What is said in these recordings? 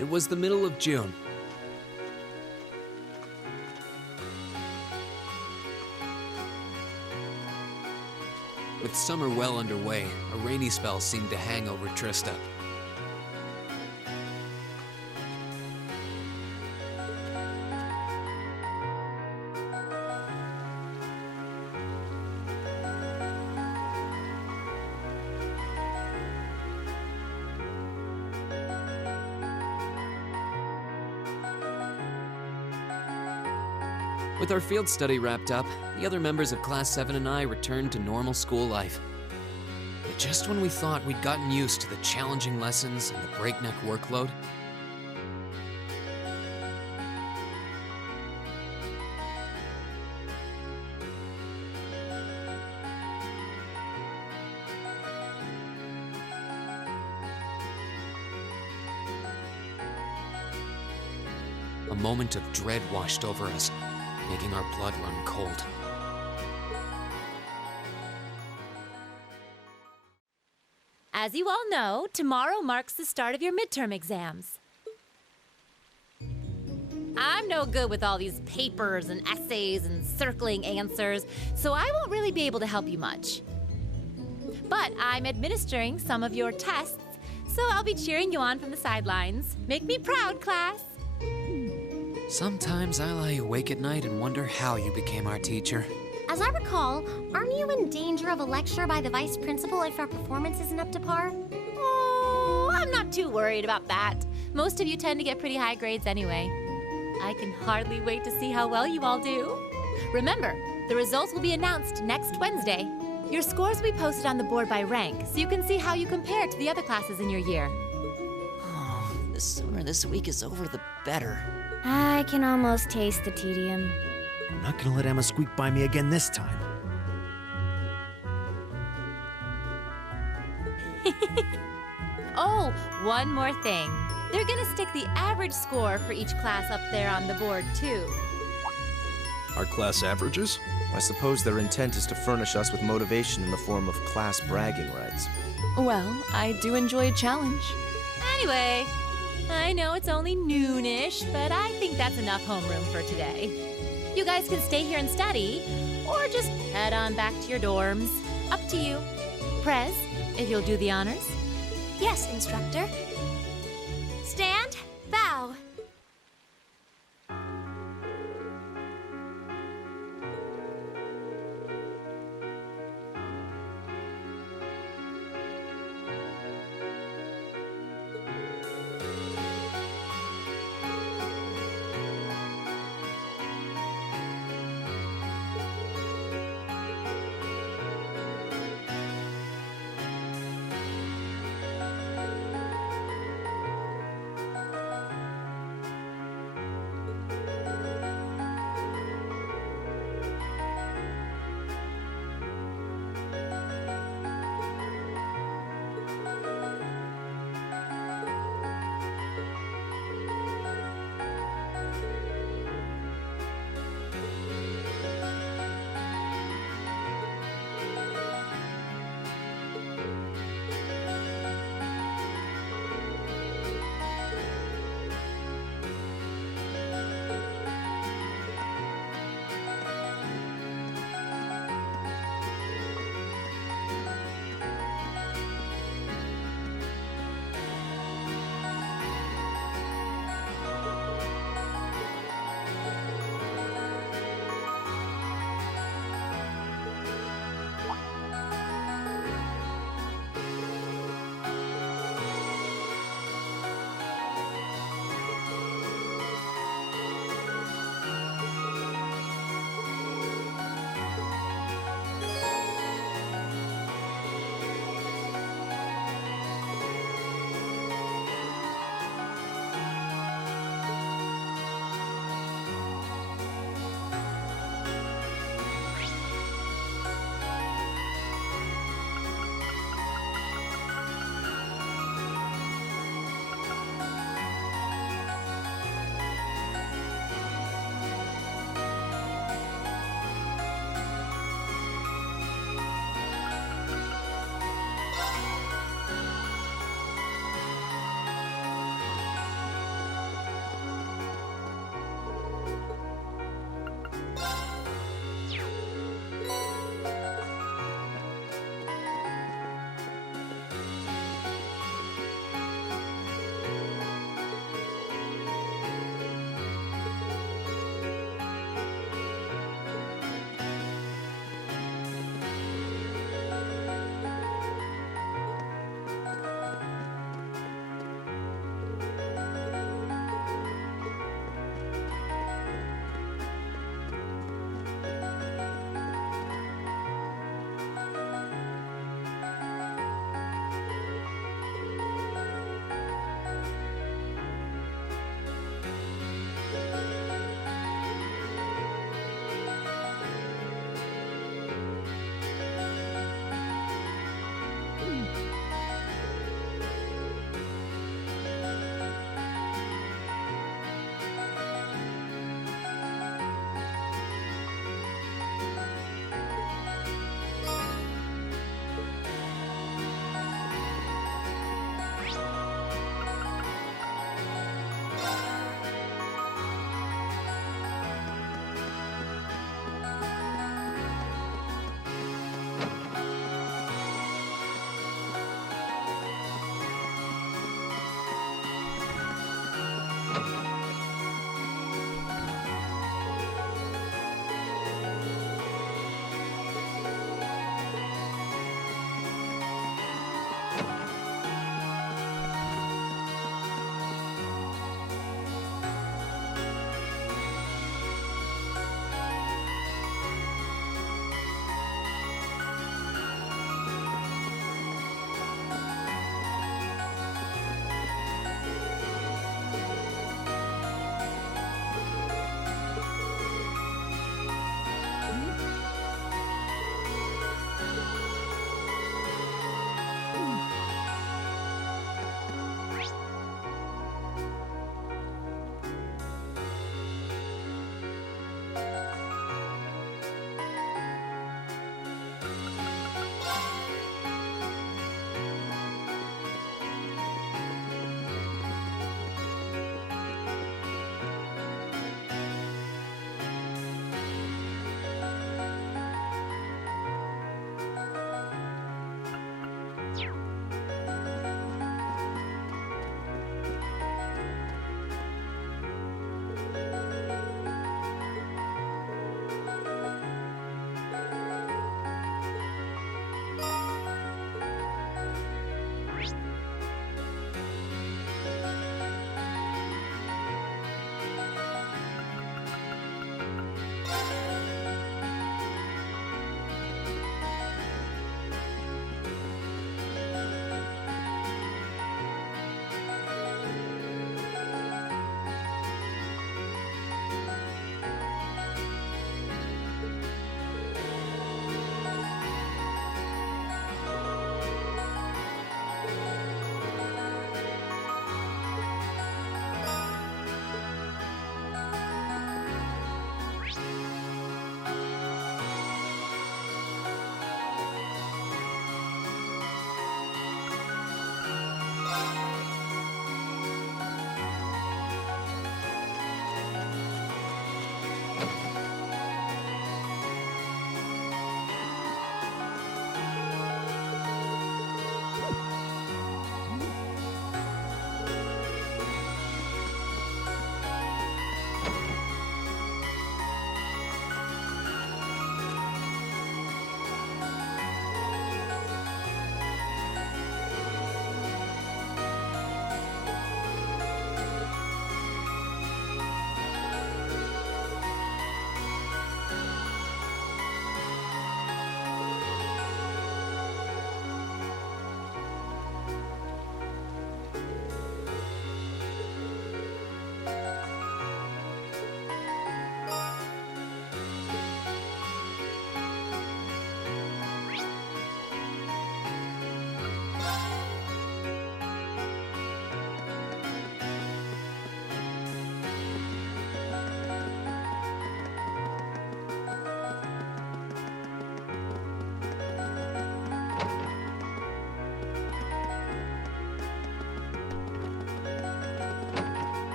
It was the middle of June. With summer well underway, a rainy spell seemed to hang over Trista. With our field study wrapped up, the other members of Class 7 and I returned to normal school life. But just when we thought we'd gotten used to the challenging lessons and the breakneck workload, a moment of dread washed over us, making our blood run cold. As you all know, tomorrow marks the start of your midterm exams. I'm no good with all these papers and essays and circling answers, so I won't really be able to help you much. But I'm administering some of your tests, so I'll be cheering you on from the sidelines. Make me proud, class! Sometimes I lie awake at night and wonder how you became our teacher. As I recall, aren't you in danger of a lecture by the vice principal if our performance isn't up to par? Oh, I'm not too worried about that. Most of you tend to get pretty high grades anyway. I can hardly wait to see how well you all do. Remember, the results will be announced next Wednesday. Your scores will be posted on the board by rank, so you can see how you compare to the other classes in your year. Oh, the sooner this week is over, the better. I can almost taste the tedium. I'm not gonna let Emma squeak by me again this time. Oh, one more thing. They're gonna stick the average score for each class up there on the board, too. Our class averages? I suppose their intent is to furnish us with motivation in the form of class bragging rights. Well, I do enjoy a challenge. Anyway, I know it's only noonish, but I think that's enough homeroom for today. You guys can stay here and study, or just head on back to your dorms. Up to you. Prez, if you'll do the honors. Yes, instructor. Stand, bow.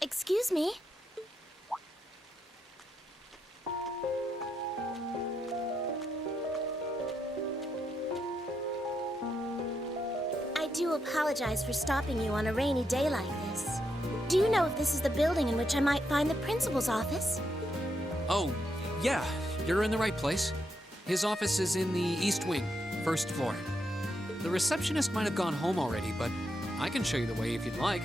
Excuse me. I do apologize for stopping you on a rainy day like this. Do you know if this is the building in which I might find the principal's office? Oh, yeah, you're in the right place. His office is in the East Wing, first floor. The receptionist might have gone home already, but I can show you the way if you'd like.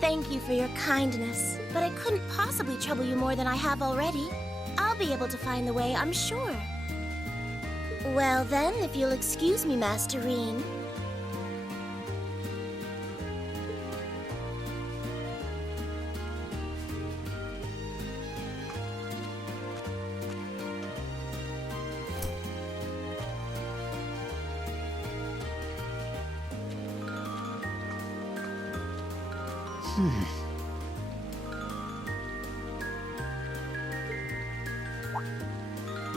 Thank you for your kindness, but I couldn't possibly trouble you more than I have already. I'll be able to find the way, I'm sure. Well then, if you'll excuse me, Master Reen.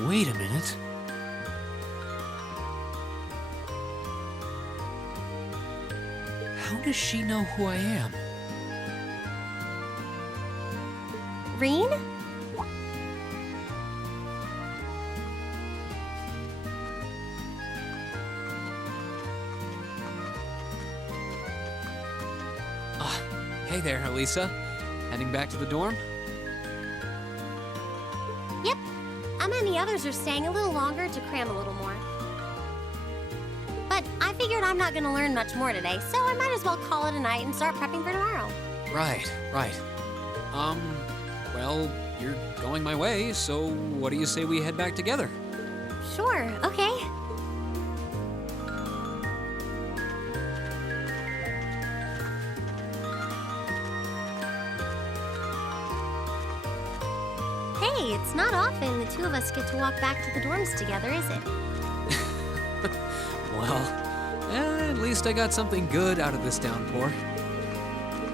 Wait a minute. How does she know who I am? Reen? Hey there, Alisa. Heading back to the dorm? Yep. Emma and the others are staying a little longer to cram a little more. But I figured I'm not gonna learn much more today, so I might as well call it a night and start prepping for tomorrow. Right. Well, you're going my way, so what do you say we head back together? Sure, okay. Hey, it's not often the two of us get to walk back to the dorms together, is it? Well, at least I got something good out of this downpour.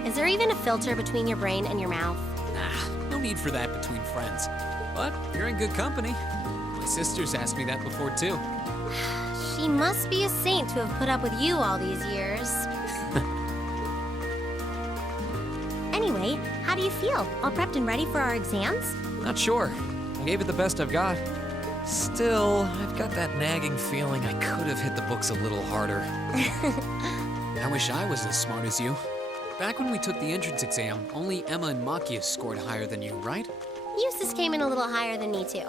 Is there even a filter between your brain and your mouth? Nah, no need for that between friends. But you're in good company. My sister's asked me that before, too. She must be a saint to have put up with you all these years. Anyway, how do you feel? All prepped and ready for our exams? Not sure. I gave it the best I've got. Still, I've got that nagging feeling I could have hit the books a little harder. I wish I was as smart as you. Back when we took the entrance exam, only Emma and Machias scored higher than you, right? Eustace came in a little higher than me, too.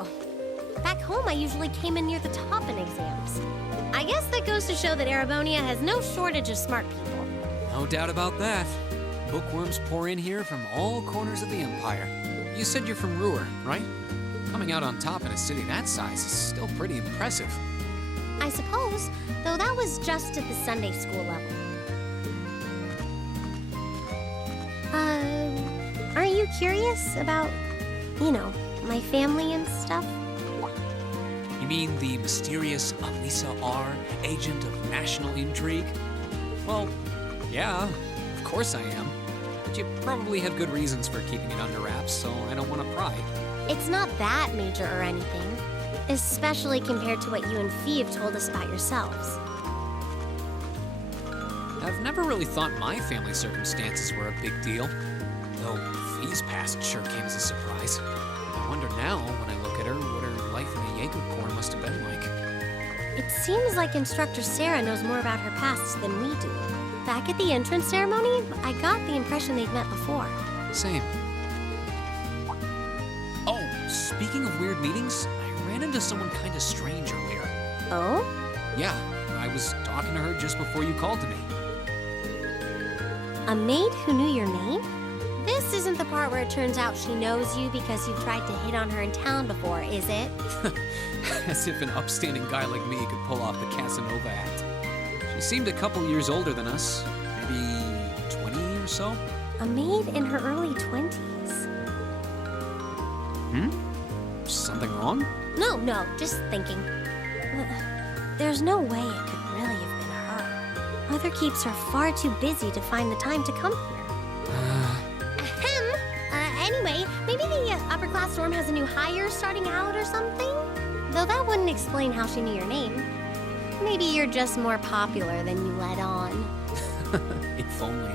Back home, I usually came in near the top in exams. I guess that goes to show that Erebonia has no shortage of smart people. No doubt about that. Bookworms pour in here from all corners of the Empire. You said you're from Ruhr, right? Coming out on top in a city that size is still pretty impressive. I suppose, though that was just at the Sunday school level. Aren't you curious about, my family and stuff? You mean the mysterious Alisa R, agent of national intrigue? Well, yeah, of course I am. But you probably have good reasons for keeping it under wraps, so I don't want to pry. It's not that major or anything, especially compared to what you and Fee have told us about yourselves. I've never really thought my family circumstances were a big deal, though Fee's past sure came as a surprise. I wonder now, when I look at her, what her life in the Jaeger Corps must have been like. It seems like Instructor Sarah knows more about her past than we do. Back at the entrance ceremony, I got the impression they'd met before. Same. Oh, speaking of weird meetings, I ran into someone kind of strange earlier. Oh? Yeah, I was talking to her just before you called to me. A maid who knew your name? This isn't the part where it turns out she knows you because you've tried to hit on her in town before, is it? As if an upstanding guy like me could pull off the Casanova act. She seemed a couple years older than us, maybe 20 or so. A maid in her early 20s. Something wrong? No, just thinking. There's no way it could really have been her. Mother keeps her far too busy to find the time to come here. Ahem. Anyway, maybe the upper-class dorm has a new hire starting out or something? Though that wouldn't explain how she knew your name. Maybe you're just more popular than you let on. If only.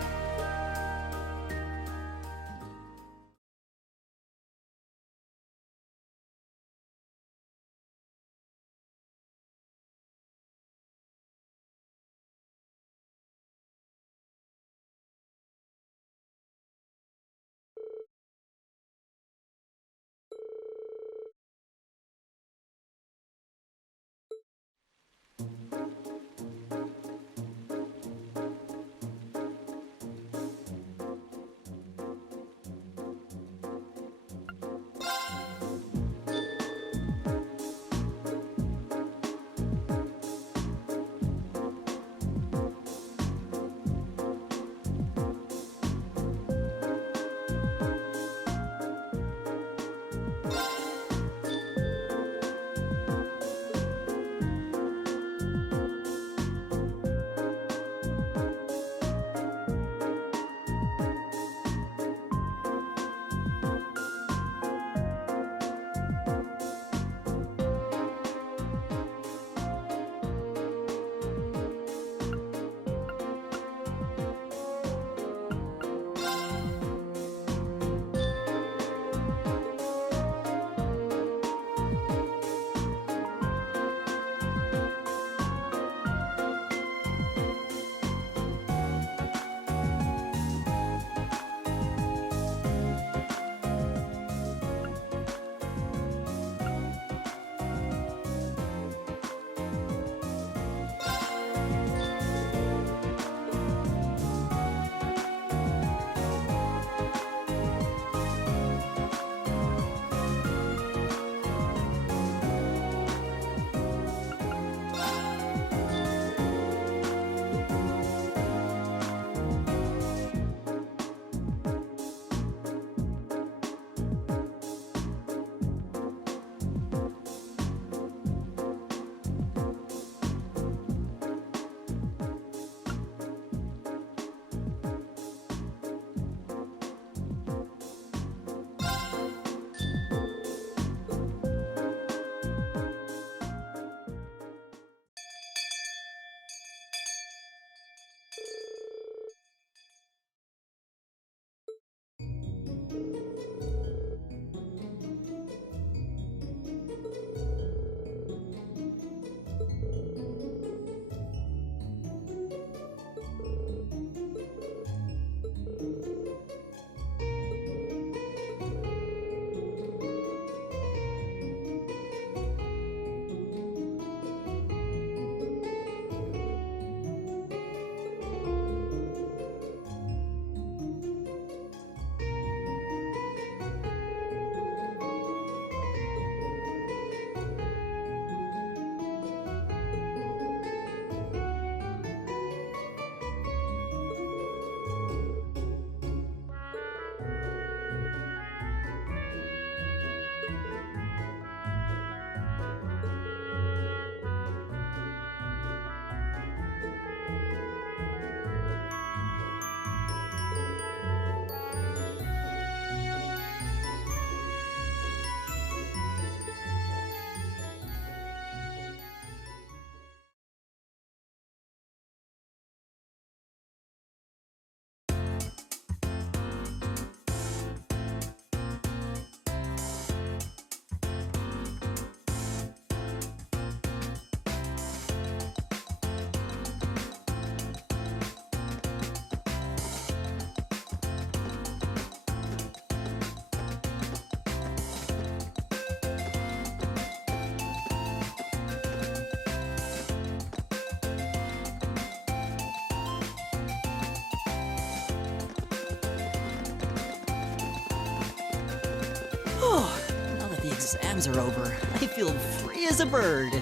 exams are over, I feel free as a bird.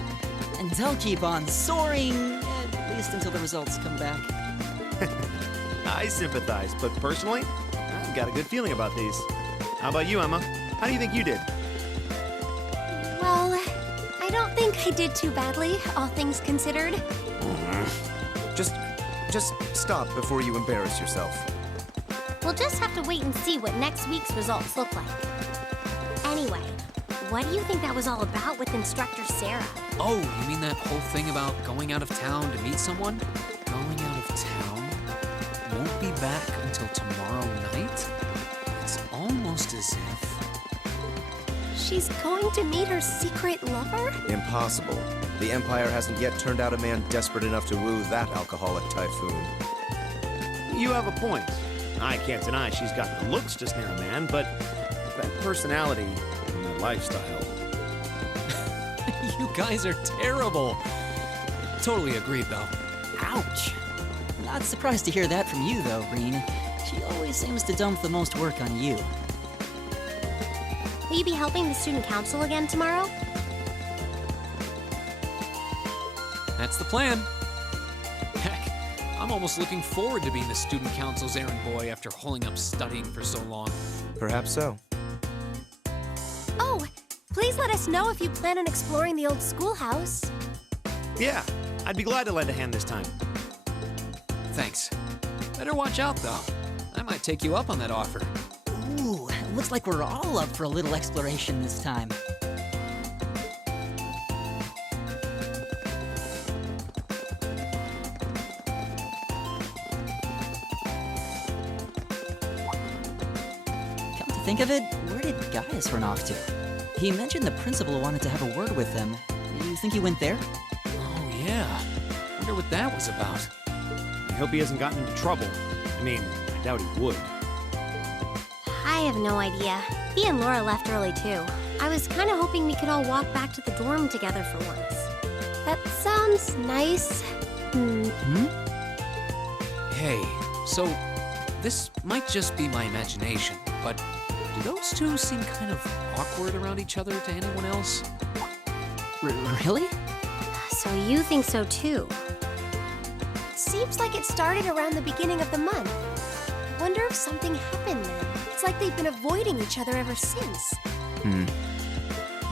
And I'll keep on soaring, at least until the results come back. I sympathize, but personally, I've got a good feeling about these. How about you, Emma? How do you think you did? Well, I don't think I did too badly, all things considered. Just stop before you embarrass yourself. We'll just have to wait and see what next week's results look like. Anyway, what do you think that was all about with Instructor Sarah? Oh, you mean that whole thing about going out of town to meet someone? Going out of town? Won't be back until tomorrow night? It's almost as if... She's going to meet her secret lover? Impossible. The Empire hasn't yet turned out a man desperate enough to woo that alcoholic typhoon. You have a point. I can't deny she's got the looks to snare a man, but that personality and that lifestyle... You guys are terrible. Totally agreed, though. Ouch. Not surprised to hear that from you, though, Reen. She always seems to dump the most work on you. Will you be helping the student council again tomorrow? That's the plan. Heck, I'm almost looking forward to being the student council's errand boy after holding up studying for so long. Perhaps so. Oh, please let us know if you plan on exploring the old schoolhouse. Yeah, I'd be glad to lend a hand this time. Thanks. Better watch out, though. I might take you up on that offer. Ooh, looks like we're all up for a little exploration this time. Come to think of it, where did Gaius run off to? He mentioned the principal wanted to have a word with him. You think he went there? Oh, yeah. Wonder what that was about. I hope he hasn't gotten into trouble. I mean, I doubt he would. I have no idea. He and Laura left early too. I was kind of hoping we could all walk back to the dorm together for once. That sounds nice. Hey, so this might just be my imagination, but do those two seem kind of awkward around each other to anyone else? Really? So you think so too? Seems like it started around the beginning of the month. Wonder if something happened then. It's like they've been avoiding each other ever since.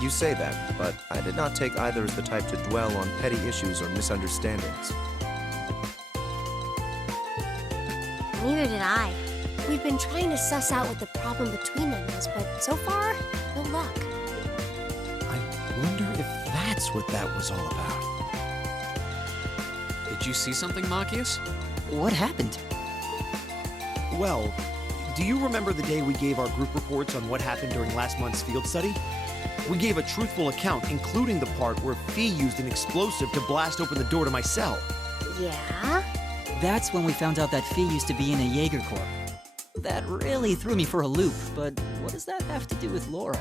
You say that, but I did not take either as the type to dwell on petty issues or misunderstandings. Neither did I. We've been trying to suss out what the problem between them is, but so far, no luck. I wonder if that's what that was all about. Did you see something, Machias? What happened? Well, do you remember the day we gave our group reports on what happened during last month's field study? We gave a truthful account, including the part where Fee used an explosive to blast open the door to my cell. Yeah? That's when we found out that Fee used to be in a Jaeger Corps. That really threw me for a loop, but what does that have to do with Laura?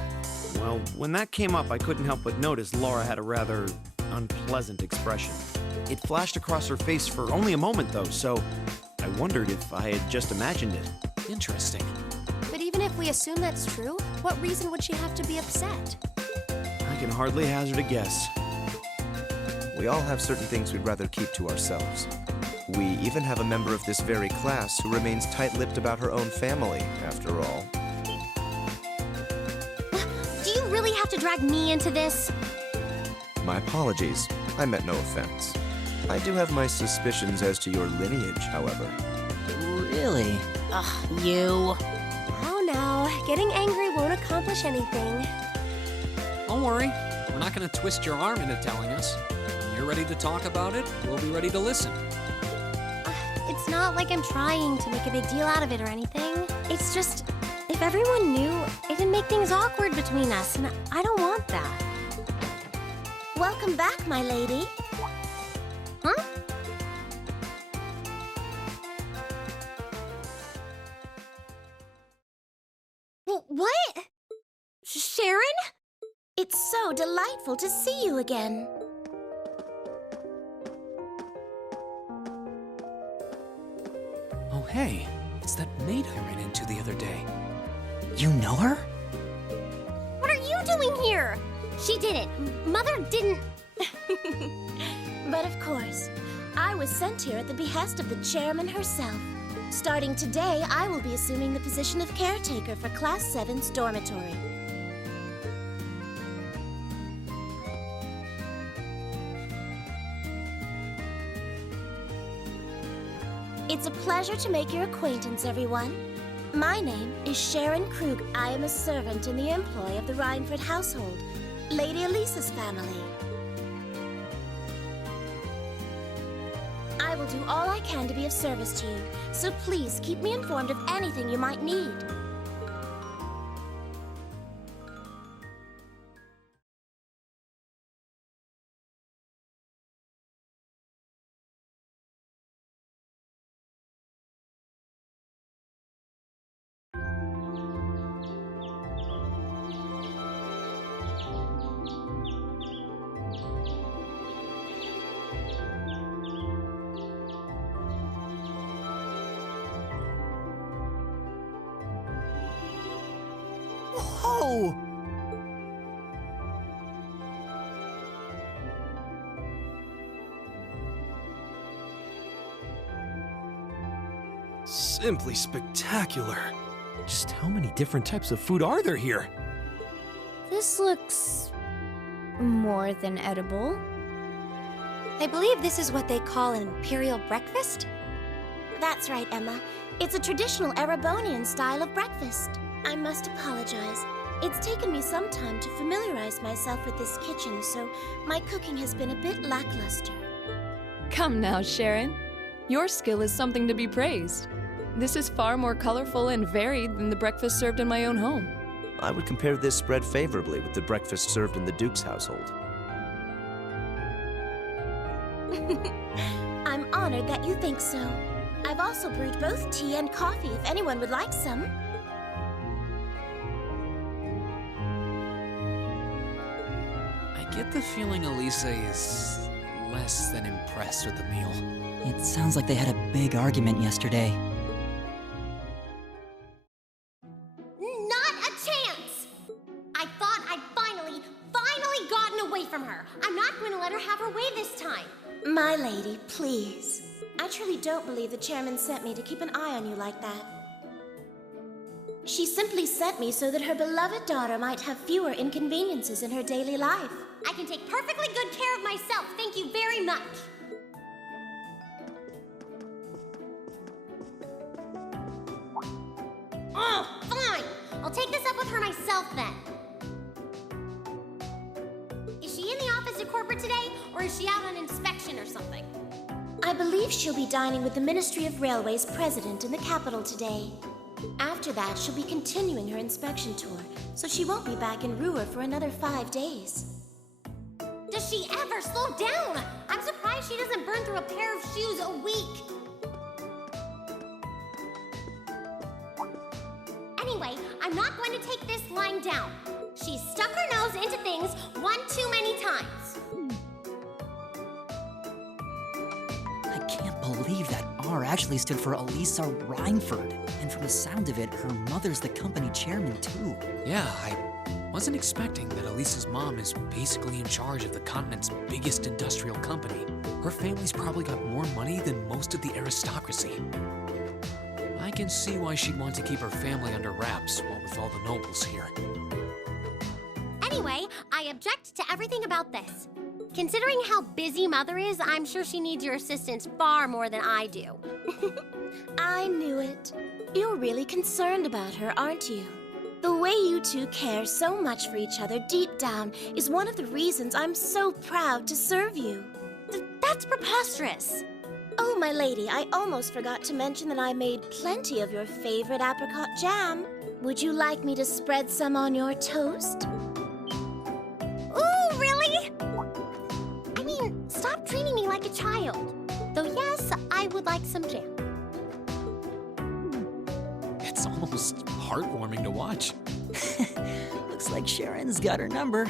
Well, when that came up, I couldn't help but notice Laura had a rather unpleasant expression. It flashed across her face for only a moment, though, so I wondered if I had just imagined it. Interesting. But even if we assume that's true, what reason would she have to be upset? I can hardly hazard a guess. We all have certain things we'd rather keep to ourselves. We even have a member of this very class who remains tight-lipped about her own family, after all. Do you really have to drag me into this? My apologies. I meant no offense. I do have my suspicions as to your lineage, however. Really? Ugh, you. Oh no, getting angry won't accomplish anything. Don't worry. We're not going to twist your arm into telling us. When you're ready to talk about it, we'll be ready to listen. It's not like I'm trying to make a big deal out of it or anything. It's just, if everyone knew, it'd make things awkward between us, and I don't want that. Welcome back, my lady. Huh? What? Sharon? It's so delightful to see you again. Oh, hey. It's that maid I ran into the other day. You know her? What are you doing here? She didn't. Mother didn't. But of course, I was sent here at the behest of the chairman herself. Starting today, I will be assuming the position of caretaker for Class 7's dormitory. It's a pleasure to make your acquaintance, everyone. My name is Sharon Krug. I am a servant in the employ of the Rhineford household, Lady Alisa's family. I will do all I can to be of service to you, so please keep me informed of anything you might need. Whoa! Simply spectacular. Just how many different types of food are there here? This looks more than edible. I believe this is what they call an imperial breakfast? That's right, Emma. It's a traditional Erebonian style of breakfast. I must apologize. It's taken me some time to familiarize myself with this kitchen, so my cooking has been a bit lackluster. Come now, Sharon. Your skill is something to be praised. This is far more colorful and varied than the breakfast served in my own home. I would compare this spread favorably with the breakfast served in the Duke's household. I'm honored that you think so. I've also brewed both tea and coffee if anyone would like some. I get the feeling Alisa is less than impressed with the meal. It sounds like they had a big argument yesterday. Not a chance! I thought I'd finally gotten away from her. I'm not going to let her have her way this time. My lady, please. I truly don't believe the chairman sent me to keep an eye on you like that. She simply sent me so that her beloved daughter might have fewer inconveniences in her daily life. I can take perfectly good care of myself, thank you very much. Oh, fine! I'll take this up with her myself then. Is she in the office at corporate today, or is she out on inspection or something? I believe she'll be dining with the Ministry of Railways president in the capital today. After that, she'll be continuing her inspection tour, so she won't be back in Ruhr for another 5 days. Does she ever slow down? I'm surprised she doesn't burn through a pair of shoes a week. Anyway, I'm not going to take this lying down. She's stuck her nose into things one too many times. I can't believe that R actually stood for Alisa Rhineford. And from the sound of it, her mother's the company chairman too. Yeah, I wasn't expecting that Alisa's mom is basically in charge of the continent's biggest industrial company. Her family's probably got more money than most of the aristocracy. I can see why she'd want to keep her family under wraps, what with all the nobles here. Anyway, I object to everything about this. Considering how busy Mother is, I'm sure she needs your assistance far more than I do. I knew it. You're really concerned about her, aren't you? The way you two care so much for each other deep down is one of the reasons I'm so proud to serve you. That's preposterous. Oh, my lady, I almost forgot to mention that I made plenty of your favorite apricot jam. Would you like me to spread some on your toast? Ooh, really? I mean, stop treating me like a child. Though yes, I would like some jam. It's almost heartwarming to watch. Looks like Sharon's got her number.